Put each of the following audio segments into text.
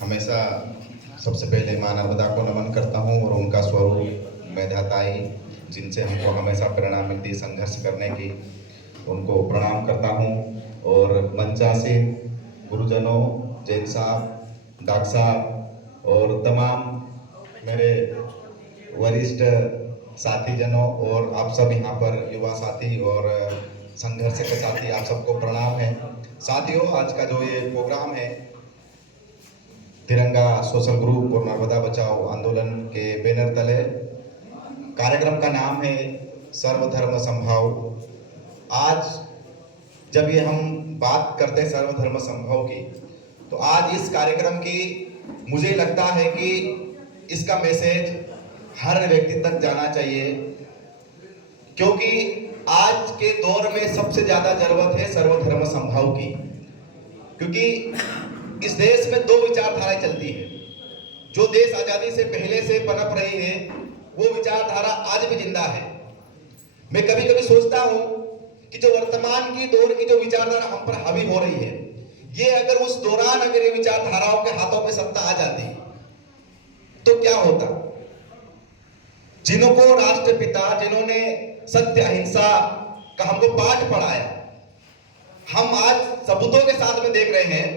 हमेशा सबसे पहले माँ नर्मदा को नमन करता हूँ और उनका स्वरूप मैधाताई जिनसे हमको हमेशा प्रेरणा मिलती संघर्ष करने की, उनको प्रणाम करता हूँ। और मंचासीन गुरुजनों, जैन साहब, डॉक्टर साहब और तमाम मेरे वरिष्ठ साथी जनों और आप सब यहाँ पर युवा साथी और संघर्ष के साथी, आप सबको प्रणाम है। साथियों, आज का जो ये प्रोग्राम है तिरंगा सोशल ग्रुप और नर्मदा बचाओ आंदोलन के बैनर तले, कार्यक्रम का नाम है सर्वधर्म संभाव। आज जब ये हम बात करते हैं सर्वधर्म संभाव की, तो आज इस कार्यक्रम की मुझे लगता है कि इसका मैसेज हर व्यक्ति तक जाना चाहिए, क्योंकि आज के दौर में सबसे ज्यादा जरूरत है सर्वधर्म संभाव की। क्योंकि इस देश में दो विचारधाराएं चलती है। जो देश आजादी से पहले से पनप रही है वो विचारधारा आज भी जिंदा है। मैं कभी कभी सोचता हूं कि जो वर्तमान की दौर की जो विचारधारा हम पर हावी हो रही है, ये अगर उस दौरान अगर ये विचारधाराओं के हाथों में सत्ता आ जाती तो क्या होता। जिनको राष्ट्रपिता, जिन्होंने सत्य अहिंसा का हमको पाठ पढ़ाया, हम आज सबूतों के साथ में देख रहे हैं,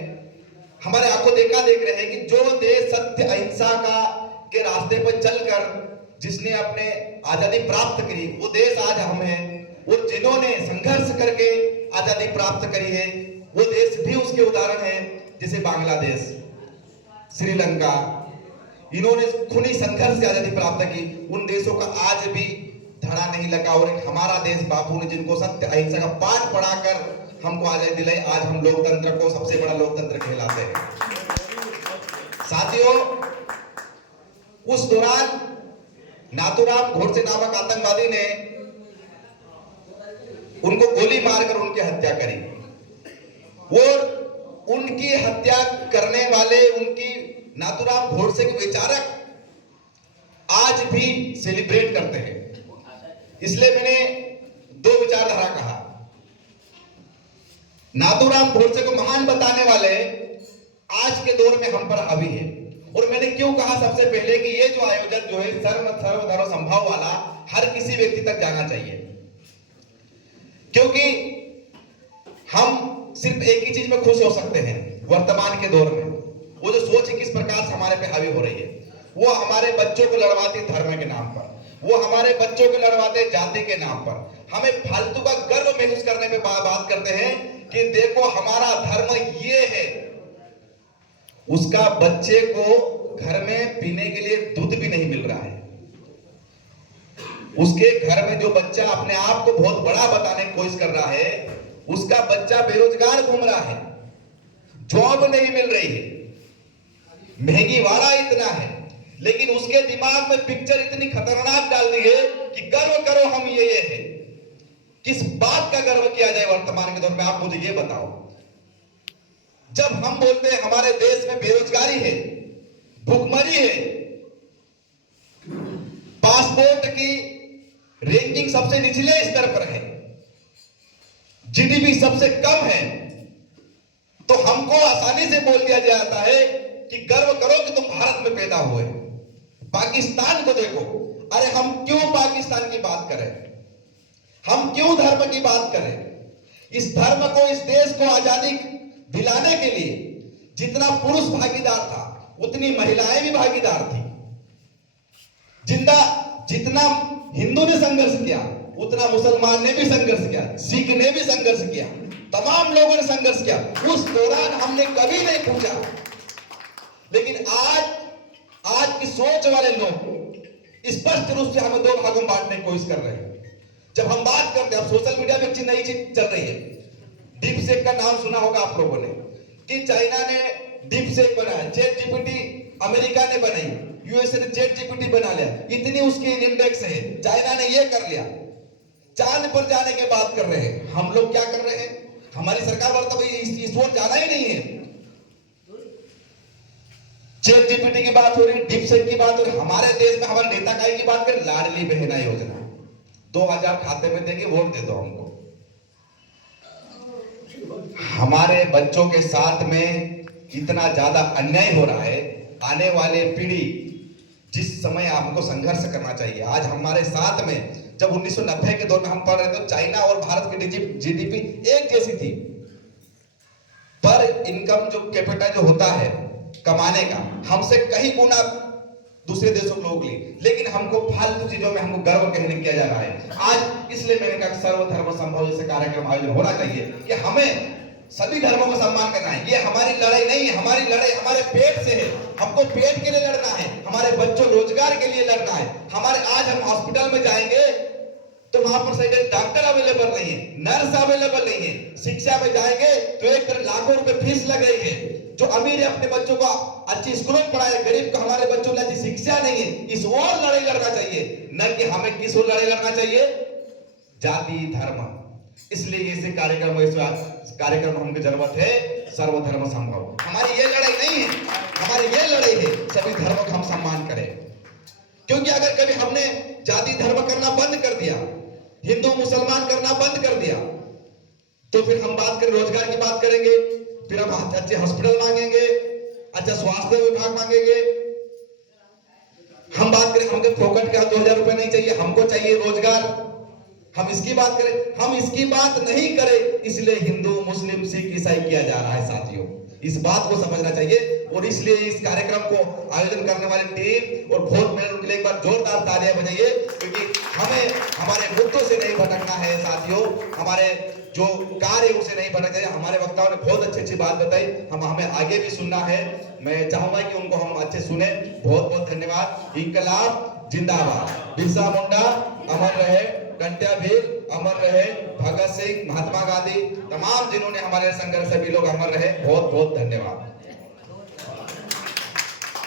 हमारे आंखों देखा देख रहे हैं कि जो देश सत्य अहिंसा का के रास्ते पर चलकर जिसने अपने आजादी प्राप्त करी, वो देश आज हम हैं। और जिन्होंने संघर्ष करके आजादी प्राप्त करी है, वो देश भी उसके उदाहरण हैं, जैसे बांग्लादेश, श्रीलंका। इन्होंने खूनी संघर्ष से आजादी प्राप्त की। उन देशों का आज भी धड़ा नहीं लगा। और एक हमारा देश, बापू ने जिनको सत्य अहिंसा का पाठ पढ़ाकर हमको आजादी दिलाई, आज हम लोकतंत्र को सबसे बड़ा लोकतंत्र कहलाते हैं। साथियों, उस दौरान नाथूराम गोडसे नामक आतंकवादी ने उनको गोली मारकर उनकी हत्या करी। और उनकी हत्या करने वाले, उनकी नाथूराम गोडसे के विचारक आज भी सेलिब्रेट करते हैं। इसलिए मैंने दो विचारधारा कहा। नाथूराम गोडसे को महान बताने वाले आज के दौर में हम पर हावी है। और मैंने क्यों कहा सबसे पहले कि ये जो आयोजन जो है सर्वधर्म संभाव वाला, हर किसी व्यक्ति तक जाना चाहिए। क्योंकि हम सिर्फ एक ही चीज में खुश हो सकते हैं वर्तमान के दौर में। वो जो सोच किस प्रकार से हमारे पे हावी हो रही है, वो हमारे बच्चों को लड़वाती धर्म के नाम पर, वो हमारे बच्चों को लड़वाते जाति के नाम पर। हमें फालतू का गर्व महसूस करने पे बात करते हैं कि देखो हमारा धर्म ये है। उसका बच्चे को घर में पीने के लिए दूध भी नहीं मिल रहा है। उसके घर में जो बच्चा अपने आप को बहुत बड़ा बताने की कोशिश कर रहा है, उसका बच्चा बेरोजगार घूम रहा है, जॉब नहीं मिल रही है, महंगी वाला इतना है, लेकिन उसके दिमाग में पिक्चर इतनी खतरनाक डाल दी है कि गर्व करो हम ये है। किस बात का गर्व किया जाए वर्तमान के दौर में, आप मुझे ये बताओ। जब हम बोलते हैं हमारे देश में बेरोजगारी है, भुखमरी है, पासपोर्ट की रैंकिंग सबसे निचले स्तर पर है, जीडीपी सबसे कम है, तो हमको आसानी से बोल दिया जाता है कि गर्व करो कि तुम भारत में पैदा हुए। पाकिस्तान को देखो, अरे हम क्यों पाकिस्तान की बात करें, हम क्यों धर्म की बात करें। इस धर्म को, इस देश को आजादी दिलाने के लिए जितना पुरुष भागीदार था, उतनी महिलाएं भी भागीदार थी। जितना हिंदू ने संघर्ष किया, उतना मुसलमान ने भी संघर्ष किया, सिख ने भी संघर्ष किया, तमाम लोगों ने संघर्ष किया। उस दौरान हमने कभी नहीं पूछा। लेकिन आज की सोच वाले लोग स्पष्ट रूप से हमें दो भागों में बांटने की कोशिश कर रहे हैं। जब हम बात करते हैं, अब सोशल मीडिया में एक नई चीज चल रही है, डीप सेक का नाम सुना होगा आप लोगों ने, कि चाइना ने डीप सेक बनाया, चैट जीपीटी अमेरिका ने बनाई, यूएसए ने चैट जीपीटी बना लिया, इतनी उसकी इंडेक्स है, चाइना ने ये कर लिया, चांद पर जाने की बात कर रहे हैं। हम लोग क्या कर रहे हैं, हमारी सरकार वर्तमान इस ओर जाना ही नहीं है। चैट जीपीटी की बात हो रही, डीप सेक की बात हो रही, हमारे देश में हमारे नेता काय की बात करें, लाडली बहना योजना 2000 खाते में देंगे, वोट दे दो हमको। हमारे बच्चों के साथ में इतना ज्यादा अन्याय हो रहा है, आने वाले पीढ़ी जिस समय हमको संघर्ष करना चाहिए। आज हमारे साथ में जब 1990 के दौर में हम पढ़ रहे थे तो चाइना और भारत की जीडीपी एक जैसी थी, पर इनकम जो कैपिटा जो होता है कमाने का हमसे कहीं गुना दूसरे देशों के लोगों के लिए, लेकिन हमको फालतू चीजों में हमको गर्व कहने किया जा रहा है। आज इसलिए मैंने कहा सर्वधर्म संभव जैसे कार्यक्रम आयोजन होना चाहिए कि हमें सभी धर्मों का सम्मान करना है। ये हमारी लड़ाई नहीं है, हमारी लड़ाई हमारे पेट से है। हमको पेट के लिए लड़ना है, हमारे बच्चों रोजगार के लिए लड़ना है। हमारे आज हम हॉस्पिटल में जाएंगे तो वहां पर सही डॉक्टर अवेलेबल नहीं है, नर्स अवेलेबल नहीं है। शिक्षा में जाएंगे तो एक तरह लाखों रुपए फीस लग रही है। जो अमीर है अपने बच्चों को अच्छी स्कूलों में पढ़ाए, गरीब को हमारे बच्चों को अच्छी शिक्षा नहीं है। इस और लड़ाई लड़ना चाहिए, न कि हमें किस और लड़ाई लड़ना चाहिए, जाति धर्म। इसलिए ऐसे कार्यक्रम हमको जरूरत है सर्वधर्म संभव। हमारी ये लड़ाई नहीं है, हमारी ये लड़ाई है सभी धर्मों का हम सम्मान करें। क्योंकि अगर कभी हमने जाति धर्म करना बंद कर दिया, हिंदू मुसलमान करना बंद कर दिया, तो फिर हम बात करें रोजगार की बात करेंगे, फिर हम अच्छे हॉस्पिटल मांगेंगे, अच्छा स्वास्थ्य विभाग मांगेंगे। हम बात करें हमको फोकट का 2000 रुपए नहीं चाहिए, हमको चाहिए रोजगार। हम इसकी बात करें, हम इसकी बात नहीं करें, इसलिए हिंदू मुस्लिम सिख ईसाई किया जा रहा है। साथियों इस बात को समझना चाहिए और इसलिए इस कार्यक्रम को आयोजन करने वाली टीम और वोट में उनके लिए एक बार जोरदार तालियां बजाइए, क्योंकि हमें हमारे मुद्दों से नहीं भटकना है। साथियों हमारे जो कार्य उसे नहीं भटकना है। हमारे वक्ताओं ने बहुत अच्छी बात बताई, हमें आगे भी सुनना है। मैं चाहूंगा कि उनको हम अच्छे सुने। बहुत बहुत धन्यवाद। इंकलाब जिंदाबाद, बिरसा मुंडा अमर रहे, कंट्या भील अमर रहे, भगत सिंह, महात्मा गांधी, तमाम जिन्होंने हमारे संघर्ष सभी लोग अमर रहे। बहुत बहुत धन्यवाद।